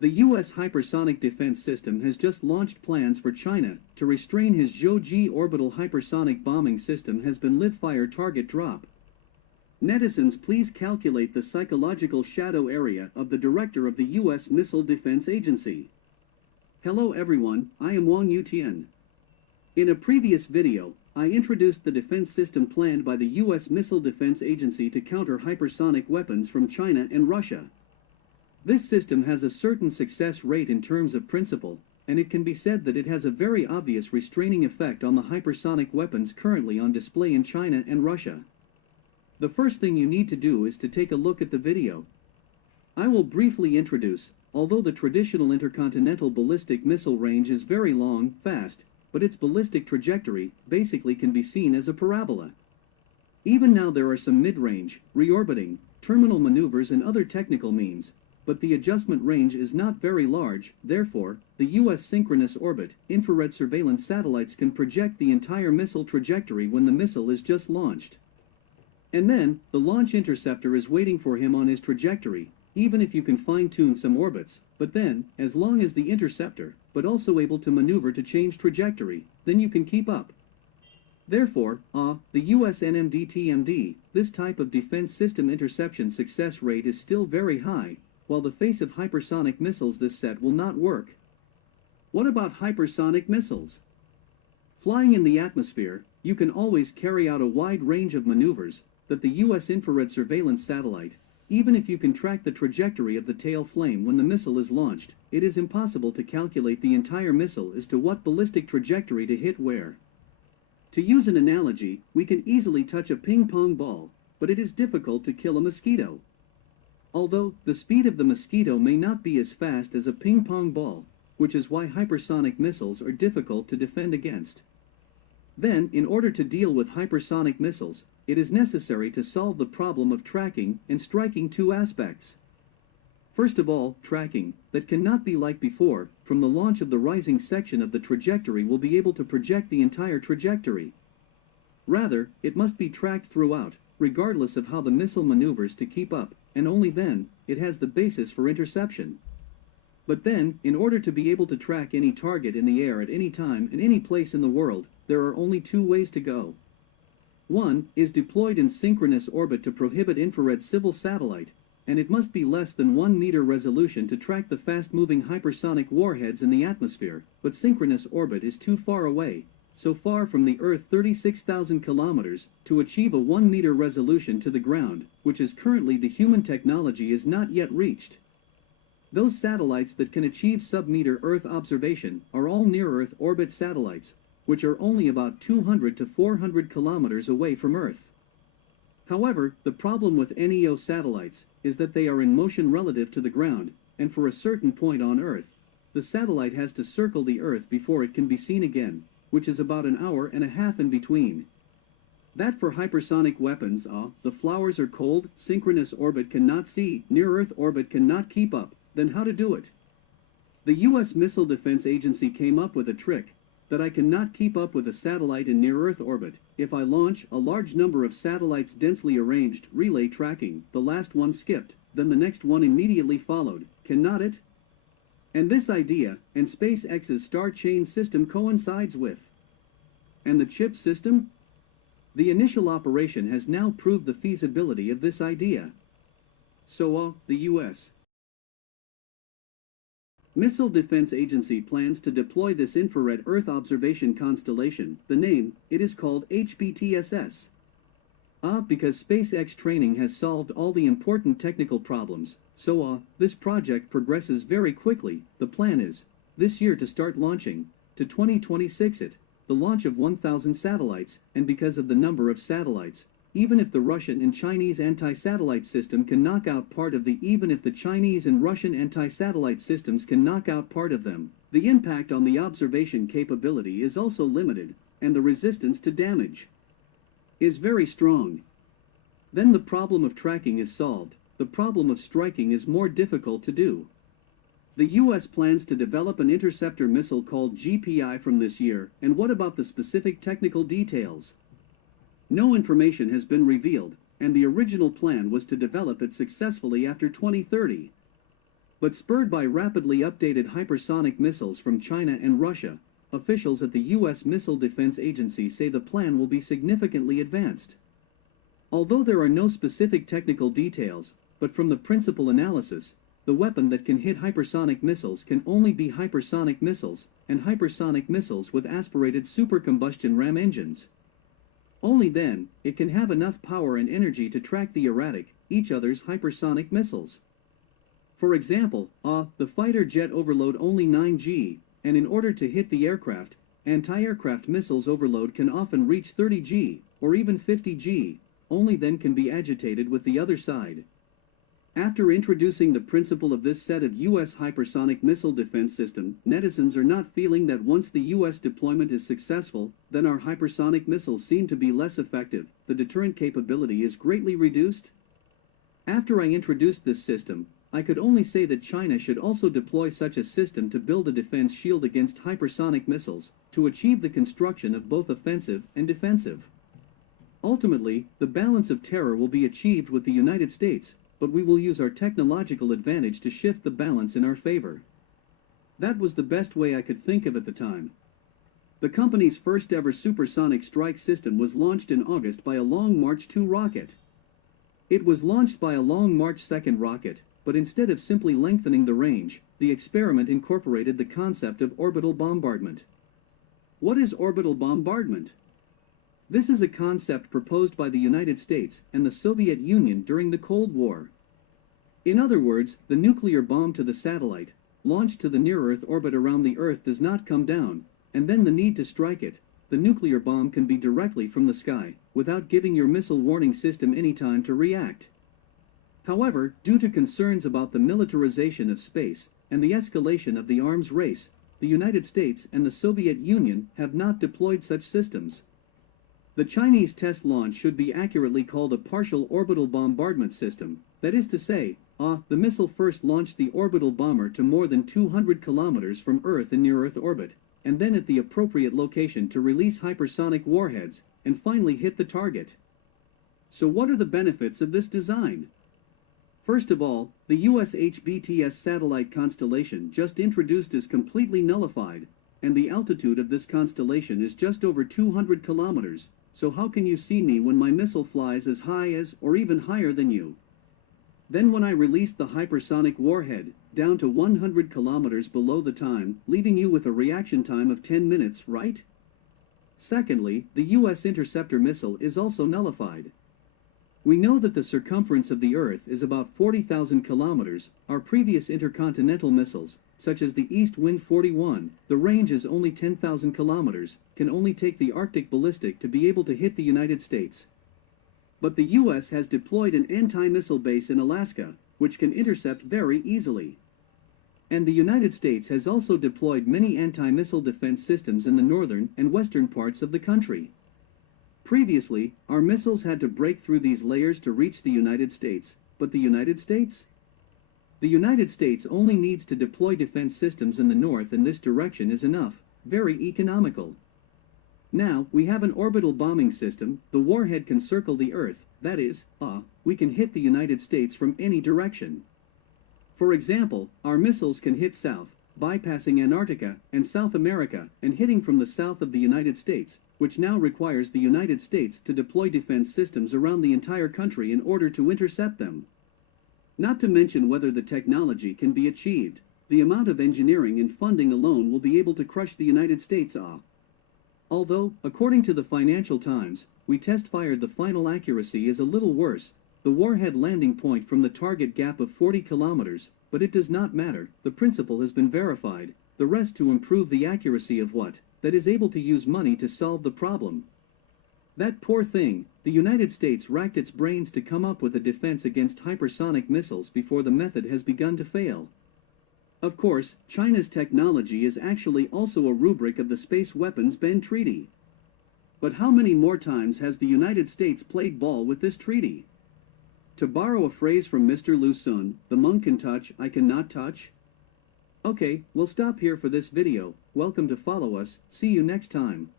The U.S. hypersonic defense system has just launched plans for China to restrain his Zhou-Ji orbital hypersonic bombing system has been live-fire target drop. Netizens, please calculate the psychological shadow area of the director of the U.S. Missile Defense Agency. Hello everyone, I am Wang Yutian. In a previous video, I introduced the defense system planned by the U.S. Missile Defense Agency to counter hypersonic weapons from China and Russia. This system has a certain success rate in terms of principle, and it can be said that it has a very obvious restraining effect on the hypersonic weapons currently on display in China and Russia. The first thing you need to do is to take a look at the video. I will briefly introduce, although the traditional intercontinental ballistic missile range is very long, fast, but its ballistic trajectory basically can be seen as a parabola. Even now there are some mid-range, reorbiting, terminal maneuvers and other technical means, but the adjustment range is not very large. Therefore, the U.S. synchronous orbit, infrared surveillance satellites can project the entire missile trajectory when the missile is just launched. And then, the launch interceptor is waiting for him on his trajectory, even if you can fine-tune some orbits, but then, as long as the interceptor, but also able to maneuver to change trajectory, then you can keep up. Therefore, the US NMDTMD, this type of defense system interception success rate is still very high, while the face of hypersonic missiles this set will not work. What about hypersonic missiles? Flying in the atmosphere, you can always carry out a wide range of maneuvers that the US infrared surveillance satellite, even if you can track the trajectory of the tail flame when the missile is launched, it is impossible to calculate the entire missile as to what ballistic trajectory to hit where. To use an analogy, we can easily touch a ping-pong ball, but it is difficult to kill a mosquito. Although, the speed of the mosquito may not be as fast as a ping-pong ball, which is why hypersonic missiles are difficult to defend against. Then, in order to deal with hypersonic missiles, it is necessary to solve the problem of tracking and striking two aspects. First of all, tracking, that cannot be like before, from the launch of the rising section of the trajectory will be able to project the entire trajectory. Rather, it must be tracked throughout, regardless of how the missile maneuvers to keep up, and only then, it has the basis for interception. But then, in order to be able to track any target in the air at any time and any place in the world, there are only two ways to go. One is deployed in synchronous orbit to prohibit infrared civil satellite, and it must be less than 1 meter resolution to track the fast-moving hypersonic warheads in the atmosphere, but synchronous orbit is too far away, so far from the Earth 36,000 kilometers, to achieve a 1 meter resolution to the ground, which is currently the human technology is not yet reached. Those satellites that can achieve sub-meter Earth observation are all near-Earth orbit satellites, which are only about 200 to 400 kilometers away from Earth. However, the problem with NEO satellites is that they are in motion relative to the ground, and for a certain point on Earth, the satellite has to circle the Earth before it can be seen again, which is about an hour and a half in between. That for hypersonic weapons, the flowers are cold, synchronous orbit cannot see, near-Earth orbit cannot keep up, then how to do it? The U.S. Missile Defense Agency came up with a trick, that I cannot keep up with a satellite in near-Earth orbit. If I launch a large number of satellites densely arranged, relay tracking, the last one skipped, then the next one immediately followed, cannot it? And this idea, and SpaceX's Star Chain system coincides with. And the chip system? The initial operation has now proved the feasibility of this idea. So, the U.S. Missile Defense Agency plans to deploy this infrared Earth observation constellation. The name, it is called HBTSS. Because SpaceX training has solved all the important technical problems, so this project progresses very quickly. The plan is, this year to start launching, to 2026 the launch of 1,000 satellites, and because of the number of satellites, even if the Russian and Chinese anti-satellite system can knock out part of the even if the Chinese and Russian anti-satellite systems can knock out part of them, the impact on the observation capability is also limited, and the resistance to damage is very strong. Then the problem of tracking is solved. The problem of striking is more difficult to do. The U.S. plans to develop an interceptor missile called GPI from this year, and what about the specific technical details? No information has been revealed, and the original plan was to develop it successfully after 2030. But spurred by rapidly updated hypersonic missiles from China and Russia, officials at the U.S. Missile Defense Agency say the plan will be significantly advanced. Although there are no specific technical details, but from the principal analysis, the weapon that can hit hypersonic missiles can only be hypersonic missiles, and hypersonic missiles with aspirated supercombustion ram engines. Only then, it can have enough power and energy to track the erratic, each other's hypersonic missiles. For example, the fighter jet overload only 9G, and in order to hit the aircraft, anti-aircraft missiles overload can often reach 30G, or even 50G, only then can be agitated with the other side. After introducing the principle of this set of U.S. hypersonic missile defense system, netizens are not feeling that once the U.S. deployment is successful, then our hypersonic missiles seem to be less effective, the deterrent capability is greatly reduced. After I introduced this system, I could only say that China should also deploy such a system to build a defense shield against hypersonic missiles, to achieve the construction of both offensive and defensive. Ultimately, the balance of terror will be achieved with the United States, but we will use our technological advantage to shift the balance in our favor. That was the best way I could think of at the time. The company's first ever supersonic strike system was launched in August by a Long March 2 rocket. It was launched by a Long March 2 rocket, but instead of simply lengthening the range, the experiment incorporated the concept of orbital bombardment. What is orbital bombardment? This is a concept proposed by the United States and the Soviet Union during the Cold War. In other words, the nuclear bomb to the satellite, launched to the near-Earth orbit around the Earth, does not come down, and then the need to strike it, the nuclear bomb can be directly from the sky, without giving your missile warning system any time to react. However, due to concerns about the militarization of space and the escalation of the arms race, the United States and the Soviet Union have not deployed such systems. The Chinese test launch should be accurately called a partial orbital bombardment system, that is to say, the missile first launched the orbital bomber to more than 200 kilometers from Earth in near-Earth orbit, and then at the appropriate location to release hypersonic warheads, and finally hit the target. So what are the benefits of this design? First of all, the US HBTS satellite constellation just introduced is completely nullified, and the altitude of this constellation is just over 200 kilometers, so how can you see me when my missile flies as high as, or even higher than you? Then when I release the hypersonic warhead, down to 100 kilometers below the time, leaving you with a reaction time of 10 minutes, right? Secondly, the US interceptor missile is also nullified. We know that the circumference of the Earth is about 40,000 kilometers. Our previous intercontinental missiles, such as the East Wind 41, the range is only 10,000 kilometers, can only take the Arctic ballistic to be able to hit the United States. But the US has deployed an anti-missile base in Alaska, which can intercept very easily. And the United States has also deployed many anti-missile defense systems in the northern and western parts of the country. Previously, our missiles had to break through these layers to reach the United States, but the United States? The United States only needs to deploy defense systems in the north, and this direction is enough, very economical. Now, we have an orbital bombing system. The warhead can circle the Earth, that is, we can hit the United States from any direction. For example, our missiles can hit south, bypassing Antarctica and South America, and hitting from the south of the United States, which now requires the United States to deploy defense systems around the entire country in order to intercept them. Not to mention whether the technology can be achieved. The amount of engineering and funding alone will be able to crush the United States. Although, according to the Financial Times, we test-fired, the final accuracy is a little worse, the warhead landing point from the target gap of 40 kilometers, but it does not matter, the principle has been verified, the rest to improve the accuracy of what? That is able to use money to solve the problem. That poor thing, the United States racked its brains to come up with a defense against hypersonic missiles before the method has begun to fail. Of course, China's technology is actually also a rubric of the Space Weapons Ban Treaty. But how many more times has the United States played ball with this treaty? To borrow a phrase from Mr. Lu Sun, the monk can touch, I cannot touch. Okay, we'll stop here for this video. Welcome to follow us. See you next time.